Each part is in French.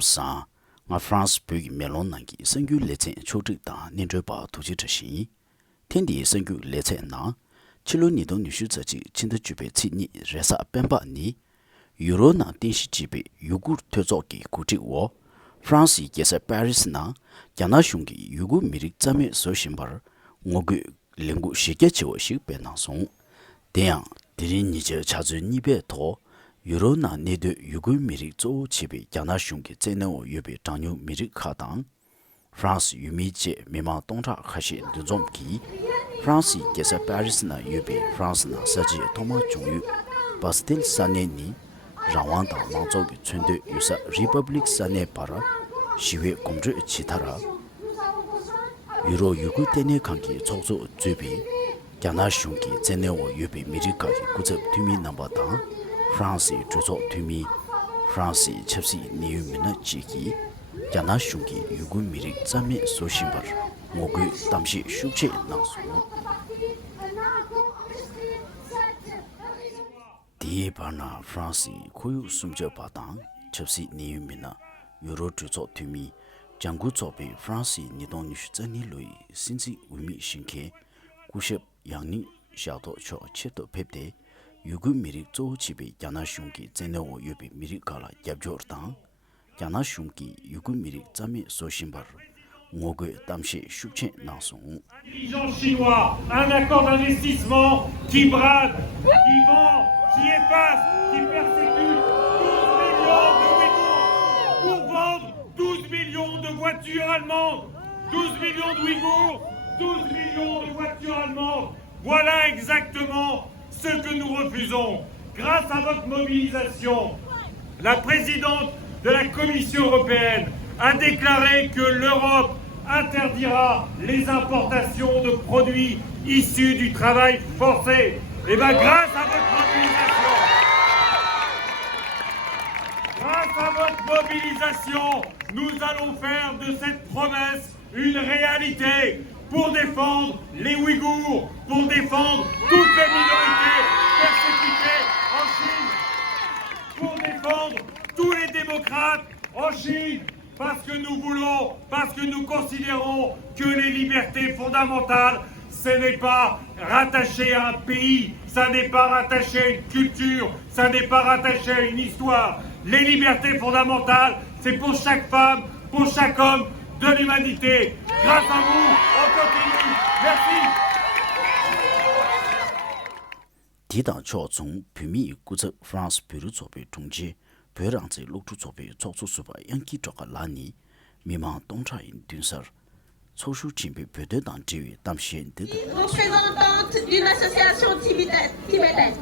sa nga France pug melon nangi sengyu lechen chodik da ninjwe ba tuji zhi tendi sengyu lechen na chilo ni dong ni shu zhi chin de jube ci ni resa penpa ni euro na tin shi jibe yugu tezo ki kuji wo France yesa Paris na yana shungi yugu mirik zame so shimbar ngogu lingu shige chiwo shik pe na song deyang diri ni je chazu ni be to euro na ne de yugu mirik zo chibe yana shungi zene o yube tanyu mirik khadang France yumi je mema tongcha khashi duzom ki France yesa Paris na yube France na saji toma chungyu Bastille sane ni Rawang da Langzhou ge chunde yusa Republic sane para shiwe komzhe chitara Euro yugu tene kanki chokzo zubi gyana shungi zene wo yubi mirika ki kuzab tumi namba da France chuzo tumi France chepsi niyu mina chiki gyana shungi yugu mirik zame so shimbar ngogu tamshi shukche nangsu Diye barna France koyu sumje batang chepsi niyu mina Euro chuzo tumi jangu zobe France nidong nishu zani lui sinzi umi shinke kushep yangni shato cho cheto pepde yugu mirik zo chibe yana shungi zene wo yubi mirik kala yabjor tang yana shungi yugu mirik zame so shimbar ngoge tamshe shukchen nangsong. Dirigeants chinois, un accord d'investissement qui brade, qui vend, qui efface, qui persécute 12 millions de Ouïghours pour vendre 12 millions de voitures allemandes. 12 millions de Ouïghours, 12 millions de voitures allemandes. Voilà exactement ce que nous refusons. Grâce à votre mobilisation, la présidente de la Commission européenne a déclaré que l'Europe interdira les importations de produits issus du travail forcé. Et bien grâce à votre mobilisation, nous allons faire de cette promesse une réalité pour défendre les Ouïghours, pour défendre toutes les minorités persécutées en Chine, pour défendre tous les démocrates en Chine, parce que nous considérons que les libertés fondamentales, ce n'est pas rattaché à un pays, ça n'est pas rattaché à une culture, ça n'est pas rattaché à une histoire. Les libertés fondamentales, c'est pour chaque femme, pour chaque homme de l'humanité. Grâce à vous, on continue. Merci. Tidang cho zong pimi guze France Peru zobe zhongji Perangzi lokchu zobe zoksu suba yanki choka lani mimang dongcha in dunsar Soshu chimpe pede dang jiwi damshien de représentante d'une association tibétaine.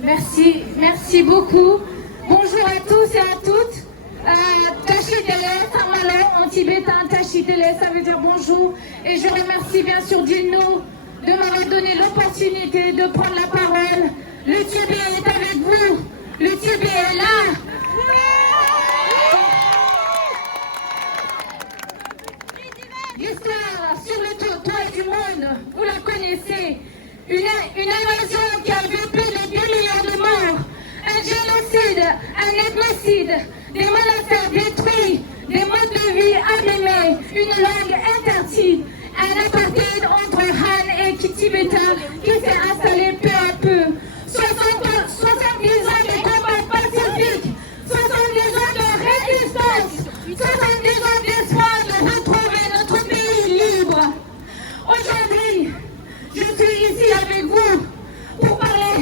Merci beaucoup. Bonjour à tous et à toutes. Tachitele, Saint-Malo, en tibétain, Tachitele, ça veut dire bonjour. Et je remercie bien sûr Dino de m'avoir donné l'opportunité de prendre la parole. Le Tibet est avec vous. Le Tibet est là. L'histoire sur le toit du monde, vous la connaissez. Une invasion qui a fait plus de 2 millions de morts. Un génocide, un ethnocide, des monastères détruits, des modes de vie abîmés, une langue interdite, un apartheid entre Han et tibétains qui s'est installé peu à peu. 70 ans de combat pacifique, 70 ans de résistance, 70 ans d'espoir de retrouver notre pays libre. Aujourd'hui, je suis ici avec vous pour parler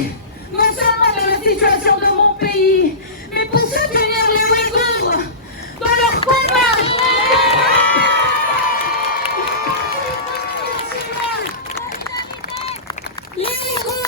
non seulement de la situation de mon pays, mais pour soutenir les Ouïghours dans leur combat. Les Ouïghours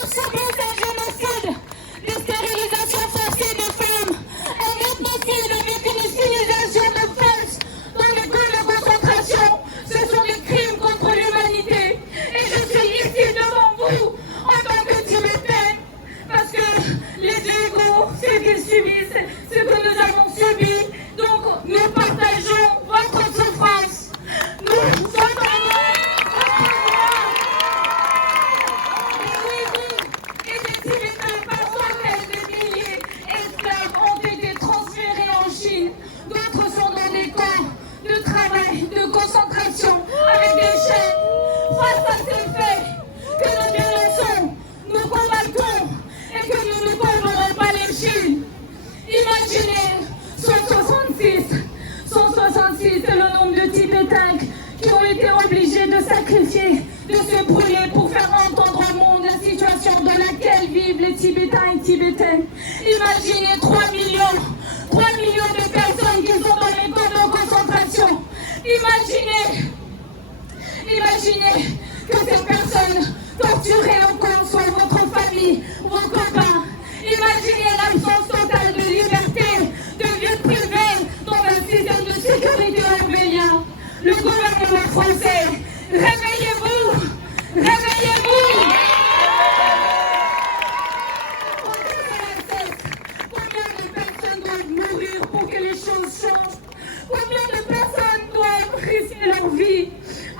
Imaginez 166, c'est le nombre de Tibétains qui ont été obligés de sacrifier, de se brûler pour faire entendre au monde la situation dans laquelle vivent les Tibétains et Tibétaines. Imaginez 3 millions de personnes qui sont dans les camps de concentration. Imaginez que ces personnes torturées au camp soient votre famille, vos copains. Imaginez l'absence totale de liberté, de vie privée dans le système de sécurité orwellien. Le gouvernement français, réveillez-vous! Réveillez-vous! Combien de personnes doivent mourir pour que les choses changent? Combien de personnes doivent risquer leur vie?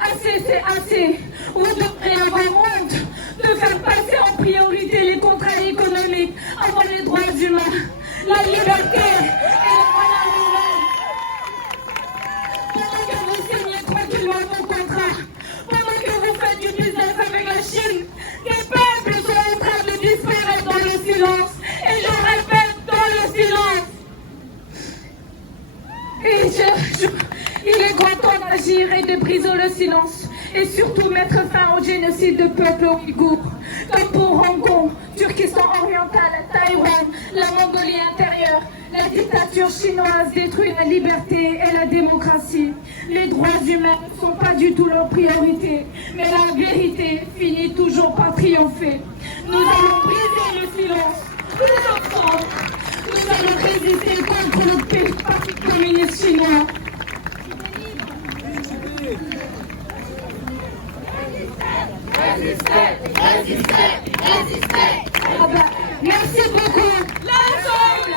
Assez, c'est assez. Vous devrez avoir honte de faire passer en priorité les contrats économiques avant les droits humains, la liberté et les moyens humains. Pendant que vous signez tranquillement vos contrats, pendant que vous faites du business avec la Chine, des peuples sont en train de disparaître dans le silence. Et je répète, dans le silence. Et il est grand temps d'agir et de briser le silence. Et surtout mettre fin au génocide de peuple ouïghour. Comme pour Hong Kong, Turkestan oriental, Taïwan, la Mongolie intérieure, la dictature chinoise détruit la liberté et la démocratie. Les droits humains ne sont pas du tout leur priorité, mais la vérité finit toujours par triompher. Nous allons briser le silence, tous ensemble. Nous allons résister contre le parti communiste chinois. Résistez! Ah bah, merci beaucoup! L'ensemble!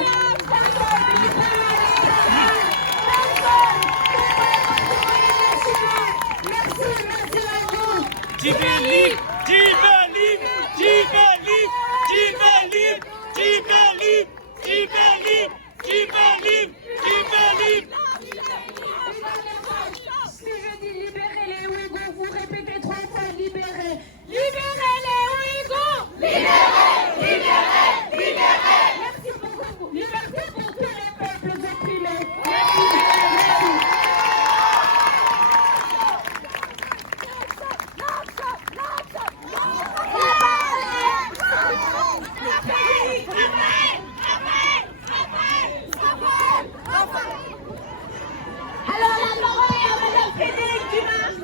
Merci à vous! Tibet libre! Tibet libre! Tibet libre! Tibet libre! Tibet libre! Tibet libre! Tibet libre! Tibet libre! Si je dis libérer les Ouïghours, vous répétez 3 fois libérer. Libérez les Ouïghours! Libérez! Merci beaucoup. Liberté pour tous les peuples opprimés. Merci. Alors la parole est à Madame Frédérique Dumas,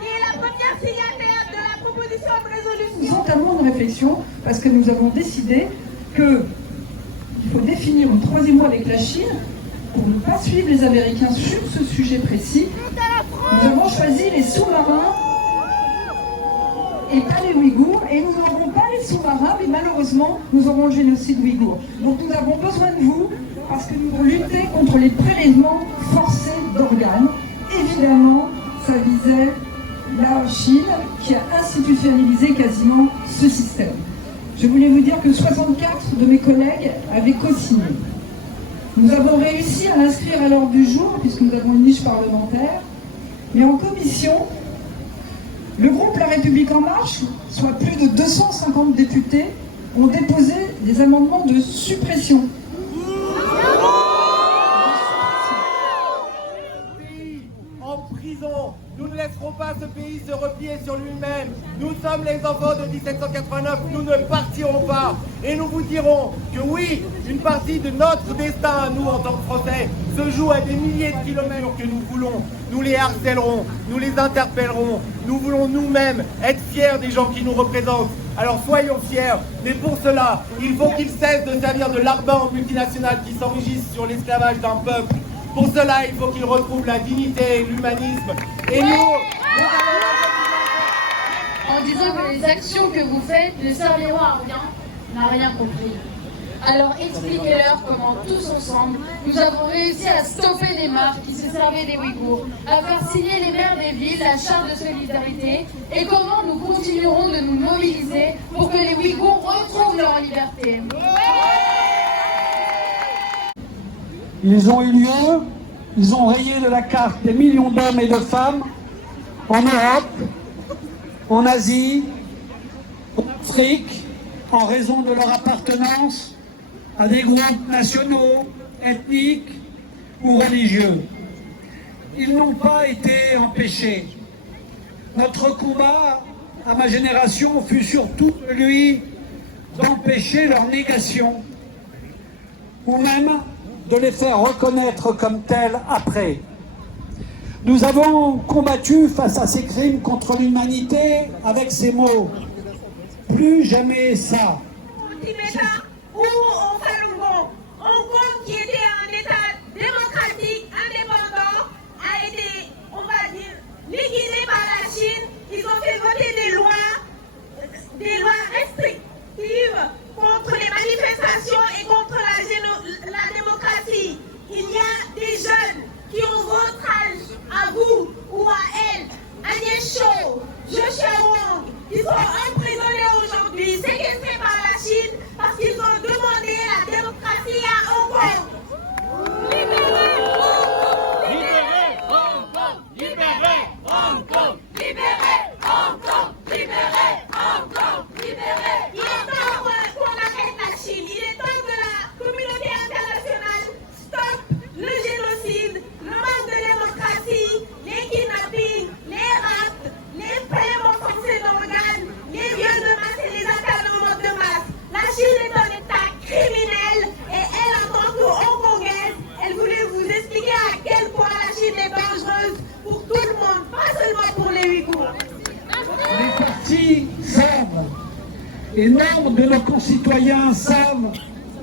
qui est la première signataire de la proposition de résolution. Nous entamons une réflexion parce que nous avons décidé qu'il faut définir une troisième voie avec la Chine pour ne pas suivre les Américains sur ce sujet précis. Nous avons choisi les sous-marins et pas les Ouïghours, et nous n'aurons pas les sous-marins, mais malheureusement, nous aurons le génocide ouïghour. Donc nous avons besoin de vous, parce que nous devons lutter contre les prélèvements forcés d'organes. Évidemment, ça visait la Chine, qui a institutionnalisé quasiment ce système. Je voulais vous dire que 64 de mes collègues avaient co-signé. Nous avons réussi à l'inscrire à l'ordre du jour, puisque nous avons une niche parlementaire, mais en commission, le groupe La République En Marche, soit plus de 250 députés, ont déposé des amendements de suppression. En prison, nous ne laisserons pas ce pays se replier sur lui-même. Nous sommes les enfants de 1789, nous ne partirons pas. Et nous vous dirons que oui, une partie de notre destin à nous en tant que Français se joue à des milliers de kilomètres que nous voulons. Nous les harcèlerons, nous les interpellerons. Nous voulons nous-mêmes être fiers des gens qui nous représentent. Alors soyons fiers, mais pour cela, il faut qu'ils cessent de servir de larbin aux multinationales qui s'enrichissent sur l'esclavage d'un peuple. Pour cela, il faut qu'ils retrouvent la dignité et l'humanisme. Et nous en disant que les actions que vous faites ne serviront à rien, n'a rien compris. Alors expliquez-leur comment tous ensemble, nous avons réussi à stopper les marques qui se servaient des Ouïghours, à faire signer les maires des villes la charte de solidarité et comment nous continuerons de nous mobiliser pour que les Ouïghours retrouvent leur liberté. Ils ont eu lieu, ils ont rayé de la carte des millions d'hommes et de femmes en Europe, en Asie, en Afrique, en raison de leur appartenance à des groupes nationaux, ethniques ou religieux. Ils n'ont pas été empêchés. Notre combat, à ma génération, fut surtout celui d'empêcher leur négation, ou même de les faire reconnaître comme tels après. Nous avons combattu face à ces crimes contre l'humanité avec ces mots. Plus jamais ça. Ou au Falun Gong. Hong Kong, qui était un État démocratique, indépendant, a été, on va dire, liquidé par la Chine. Ils ont fait voter des lois restrictives contre les manifestations et contre la démocratie. Il y a des jeunes qui ont votre âge, à vous ou à elle, Agnès Cho, Joshua Wong, qui sont emprisonnés aujourd'hui, séquestrés par la Chine parce qu'ils ont demandé la démocratie à Hong Kong. Libérez Hong Kong! Libérez Hong Kong! Libérez Hong Kong! Libérez Hong Kong! Libérez! Il est temps qu'on arrête la Chine. Il est temps que la communauté internationale stoppe le génocide, le manque de démocratie, les kidnappings, les rapts, les prélèvements forcés d'organes, les viols de masse et les internements de masse. La Chine est un État criminel et elle, en tant que hongkongaise, elle voulait vous expliquer à quel point la Chine est dangereuse pour tout le monde, pas seulement pour les Ouïghours. Les partis savent, et nombre de nos concitoyens savent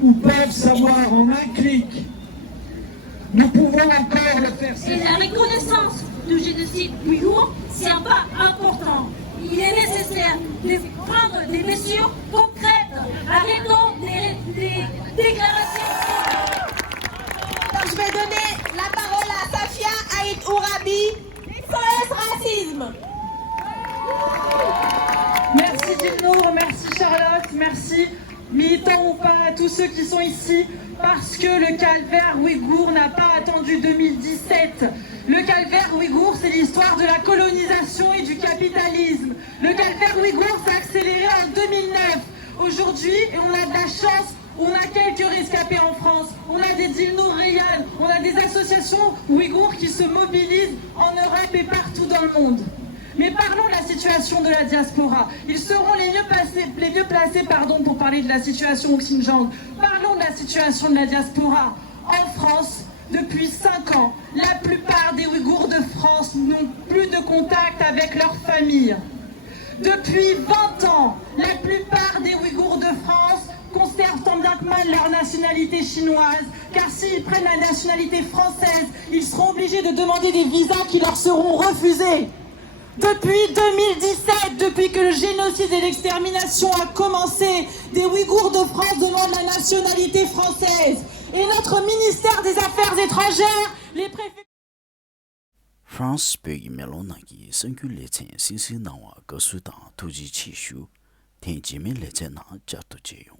ou peuvent savoir en un clic. Nous pouvons encore le faire. Et la reconnaissance du génocide ouïghour, c'est un pas important. Il est nécessaire de prendre des mesures concrètes. Arrêtons des déclarations. Alors, je vais donner la parole à Safia Aït Ourabi, SOS Racisme. Merci Dino, merci Charlotte, merci militants ou pas, à tous ceux qui sont ici, parce que le calvaire ouïghour n'a pas attendu 2017. Le calvaire ouïghour, c'est l'histoire de la colonisation et du capitalisme. Le calvaire ouïghour s'est accéléré en 2009. Aujourd'hui, et on a de la chance, on a quelques rescapés en France, on a des Dilnour Reyhan, on a des associations ouïghours qui se mobilisent en Europe et partout dans le monde. Mais parlons de la situation de la diaspora. Ils seront les mieux placés pour parler de la situation au Xinjiang. Parlons de la situation de la diaspora. En France, depuis 5 ans, la plupart des Ouïghours de France n'ont plus de contact avec leur famille. Depuis 20 ans, la plupart des Ouïghours de France conservent tant bien que mal leur nationalité chinoise, car s'ils prennent la nationalité française, ils seront obligés de demander des visas qui leur seront refusés. Depuis 2017, depuis que le génocide et l'extermination a commencé, des Ouïghours de France demandent la nationalité française. Et notre ministère des Affaires étrangères, les préfets... France Pegi Melonagi, Sengu Lechen, Sinsi Nawa, Gosudan, Tuji Chishu, Tenjime Lechen, Jatu Jeyong.